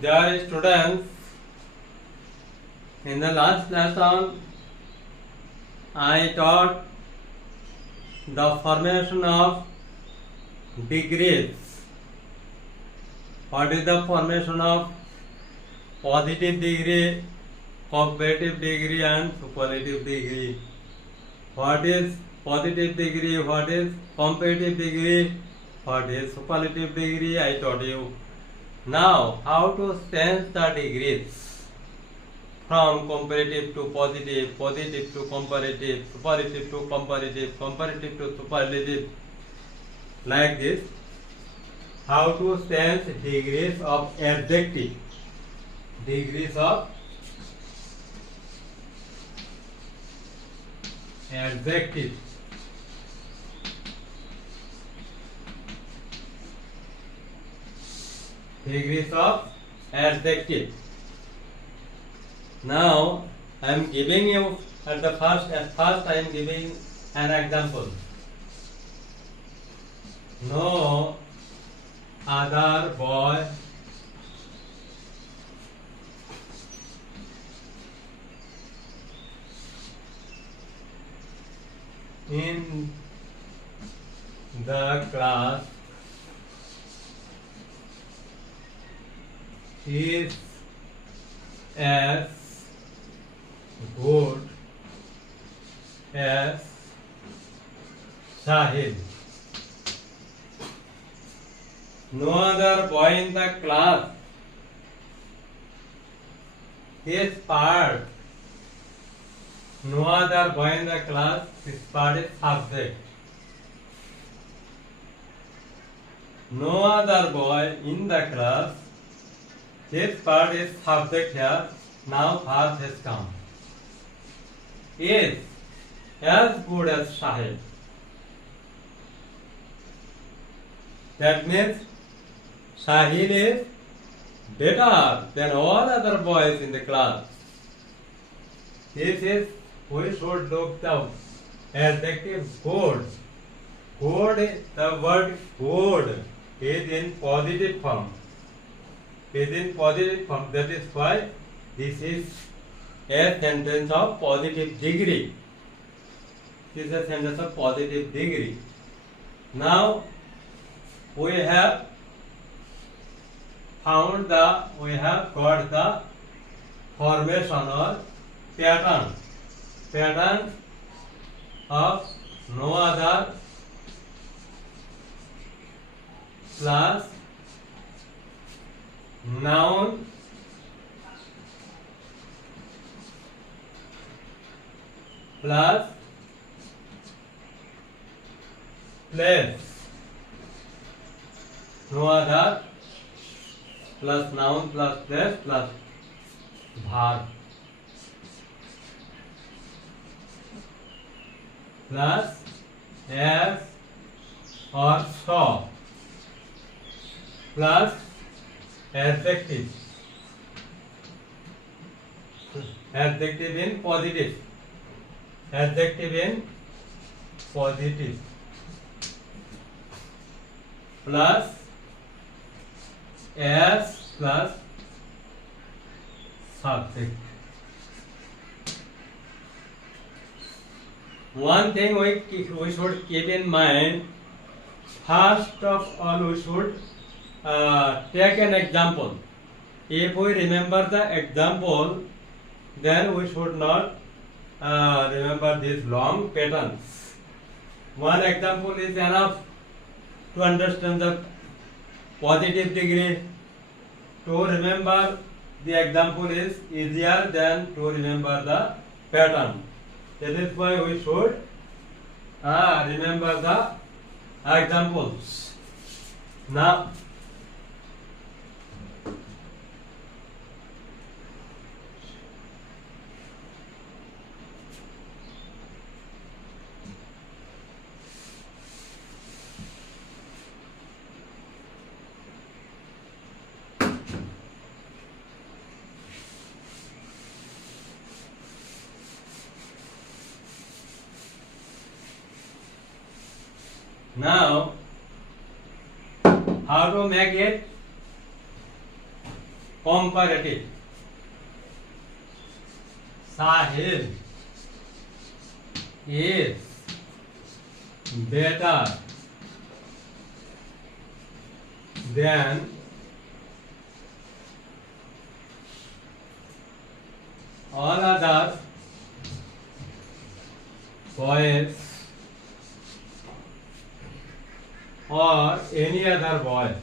Dear students, in the last lesson I taught the formation of degrees. What is the formation of positive degree, comparative degree and superlative degree? What is positive degree? What is comparative degree? What is superlative degree? I taught you. Now, how to change the degrees from comparative to positive, positive to comparative, superlative to comparative, comparative to superlative, like this. How to change degrees of adjective, degrees of adjective. Degrees of adjective. Now I am giving you at first I am giving an example. No other boy in the class is as good as Sahil. No other boy in the class, his part. No other boy in the class, his part is subject. No other boy in the class, his part is subject here. Now verb has come. Is as good as Sahil. That means Sahil is better than all other boys in the class. This is, we should look the adjective good. Good, the word good is in positive form. Is in positive form. That is why this is a sentence of positive degree. This is a sentence of positive degree. Now we have got the formation or pattern of no other plus noun plus place. No other plus noun plus place plus verb plus as or so plus adjective. Adjective in positive. Adjective in positive plus as plus subject. One thing we should keep in mind, first of all we should take an example. If we remember the example, then we should not remember these long patterns. One example is enough to understand the positive degree. To remember the example is easier than to remember the pattern. That is why we should remember the examples. Now how to make it? comparative. Sahil is better than all other boys or any other boy.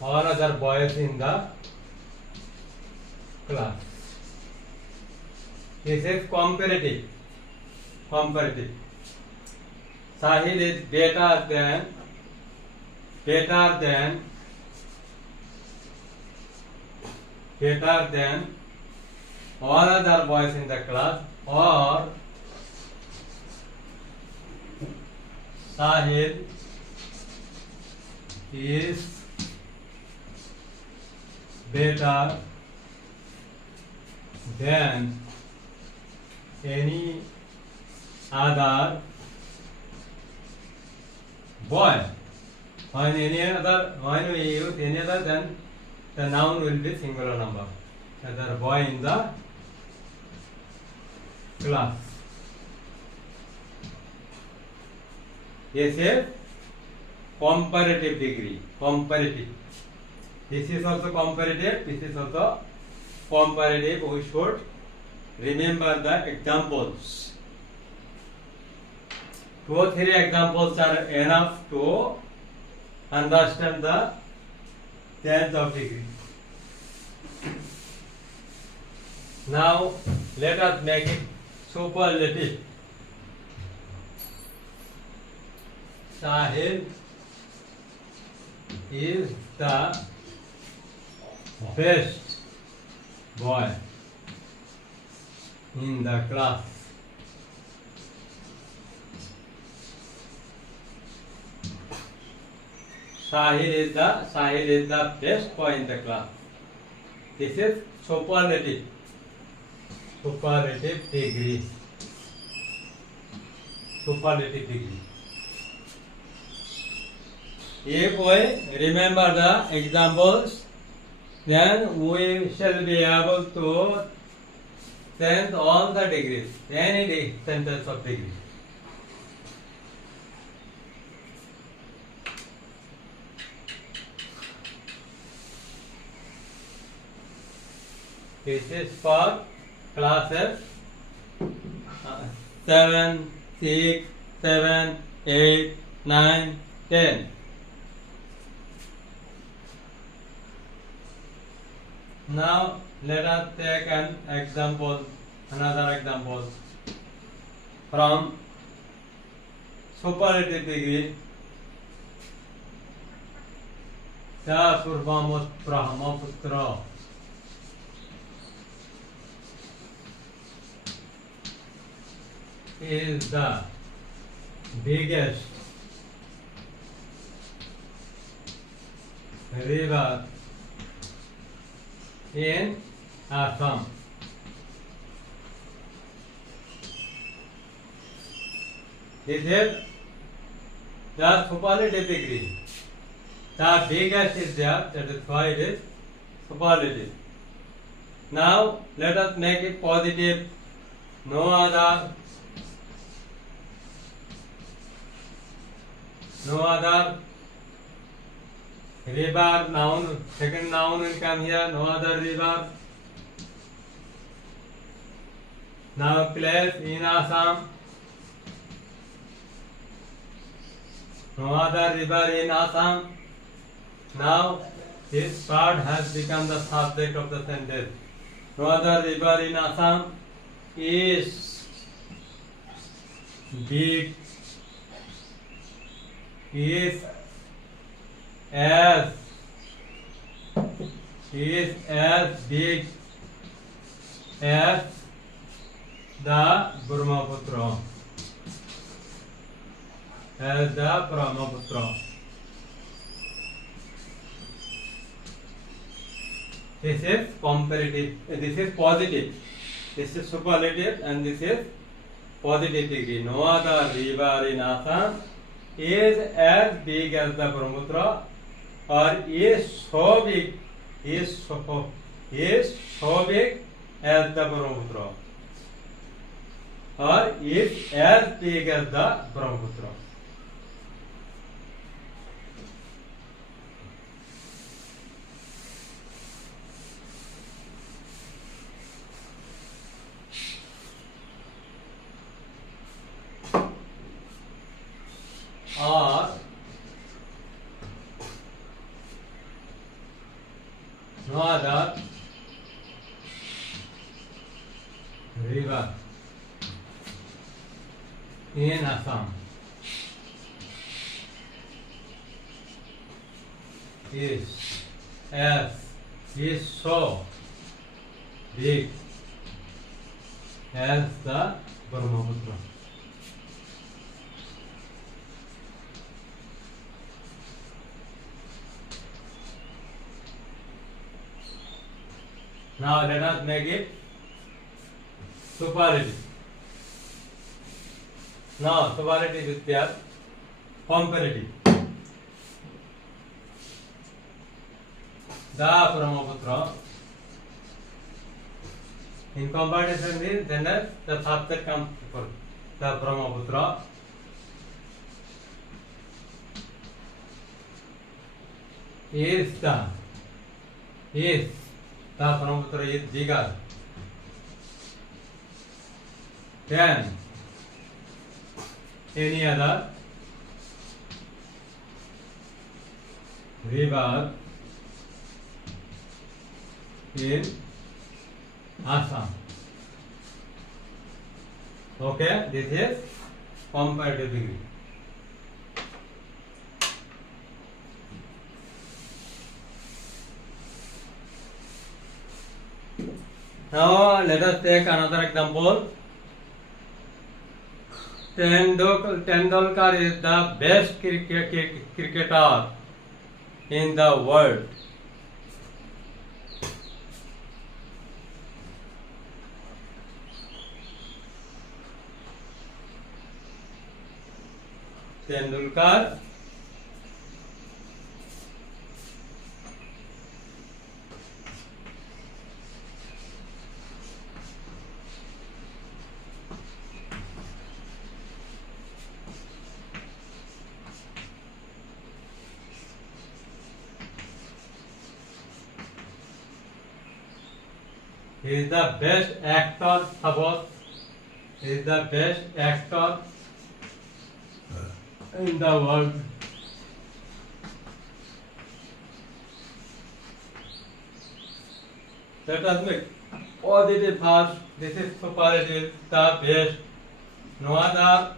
All other boys in the class. This is comparative. Comparative. Sahil is better than all other boys in the class, or Sahil is better than any other boy. When we use any other, then the noun will be singular number. Other boy in the class. This is comparative degree. Comparative. This is also comparative. This is also comparative. We should remember the examples. 2 or 3 examples are enough to understand the tenth of degree. Now let us make it superlative. Sahil is the best boy in the class. Sahil is the best boy in the class. This is superlative. Superlative degree. Superlative degree. If we remember the examples, then we shall be able to send all the degrees, any sentence of degree. This is for classes 7, 6, 7, 8, 9, 10. Now let us take an example, another example from superlative degree. Sa Brahmaputra is the biggest river in Assam. This is the superlative degree. The biggest is there, that is why it is superlative. Now let us make it positive. No other river, noun, second noun will come here, no other river. Now place in Assam, no other river in Assam. Now this part has become the subject of the sentence. No other river in Assam is big, is as big as the Brahmaputra. As the Brahmaputra. This is comparative. This is positive. This is superlative, and this is positive degree. No other river in Assam is as big as the Brahmaputra, or is so big, is so big as the Brahmaputra, or is as big as the Brahmaputra. Or no other river in Assam is so big as the Brahmaputra. Now let us make it superlative. Now superlative is there, comparative. The Brahmaputra. In comparison with then the subject comes before the Brahmaputra. Is the Brahmaputra is bigger than any other river in Assam. Okay, this is comparative degree. Now let us take another example. Tendulkar is the best cricketer in the world. Tendulkar is the best actor, suppose is the best actor in the world. Let us make positive first. This is superlative, the best. No other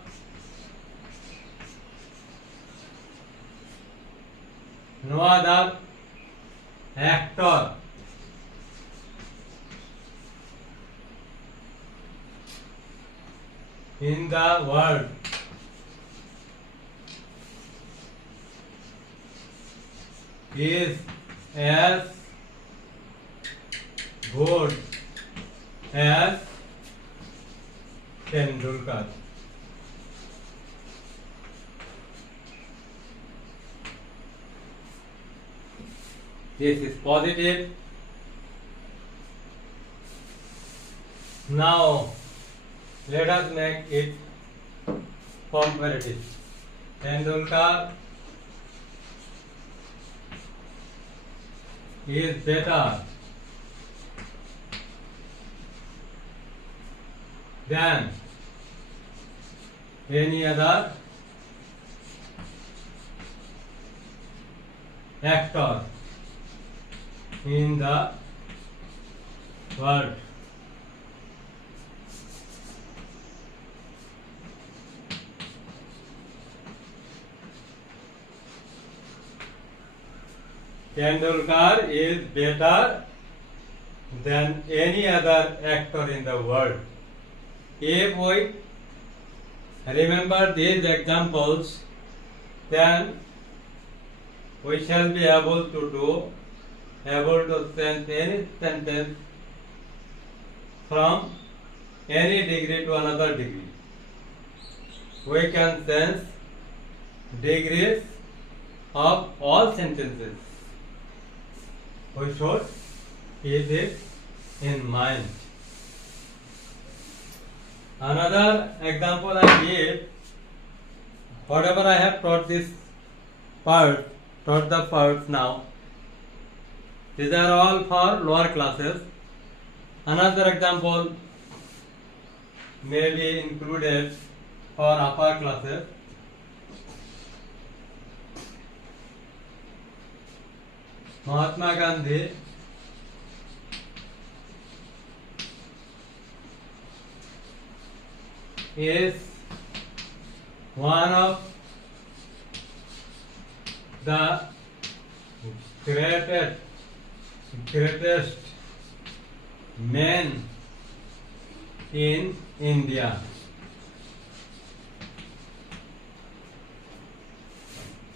actor in the world is as good as Tendulkar. This is positive. Now let us make it comparative. Tendulkar is better than any other actor in the world. Tendulkar is better than any other actor in the world. If we remember these examples, then we shall be able to send any sentence from any degree to another degree. We can sense degrees of all sentences. We should keep it in mind. Another example I give, whatever I have taught the parts now, these are all for lower classes. Another example may be included for upper classes. Mahatma Gandhi is one of the greatest men in India.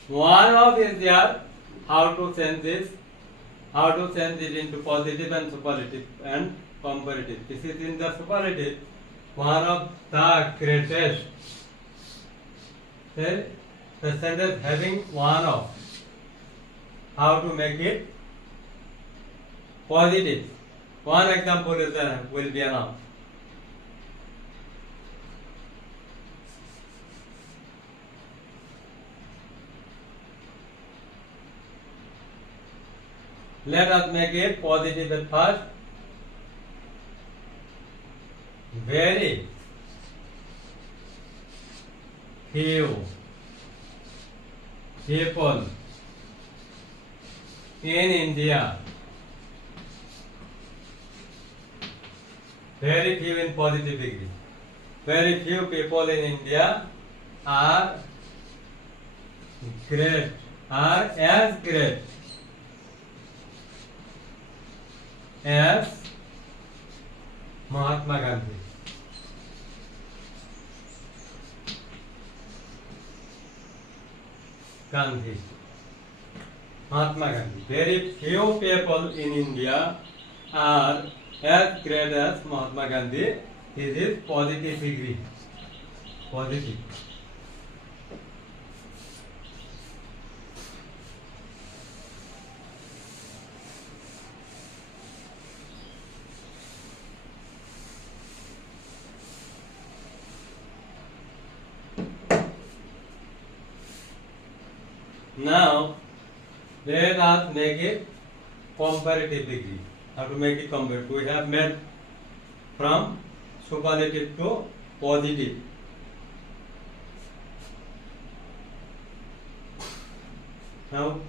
One of is there. How to change this? How to change it into positive and superlative and comparative? This is in the superlative. One of the greatest. The sentence having one of. How to make it positive? One example is there, will be enough. Let us make it positive at first. Very few people in India. Very few in positive degree. Very few people in India are great, are as great as Mahatma Gandhi. Mahatma Gandhi. Very few people in India are as great as Mahatma Gandhi. This is positive degree. Positive. Now, let us make it comparative degree. How to make it comparative? We have made from superlative to positive. Now,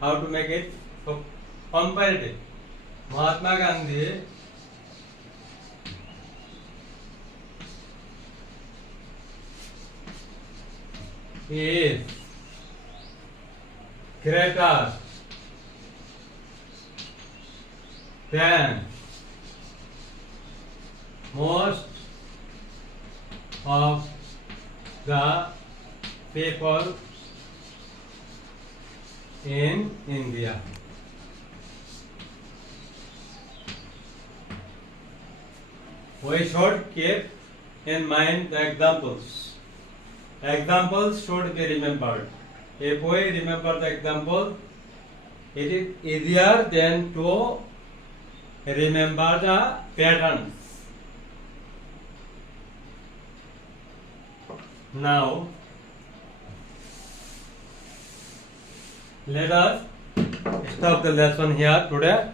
how to make it comparative? Mahatma Gandhi is greater than most of the people in India. We should keep in mind the examples. Examples should be remembered. If we remember the example, it is easier than to remember the patterns. Now, let us stop the lesson here today.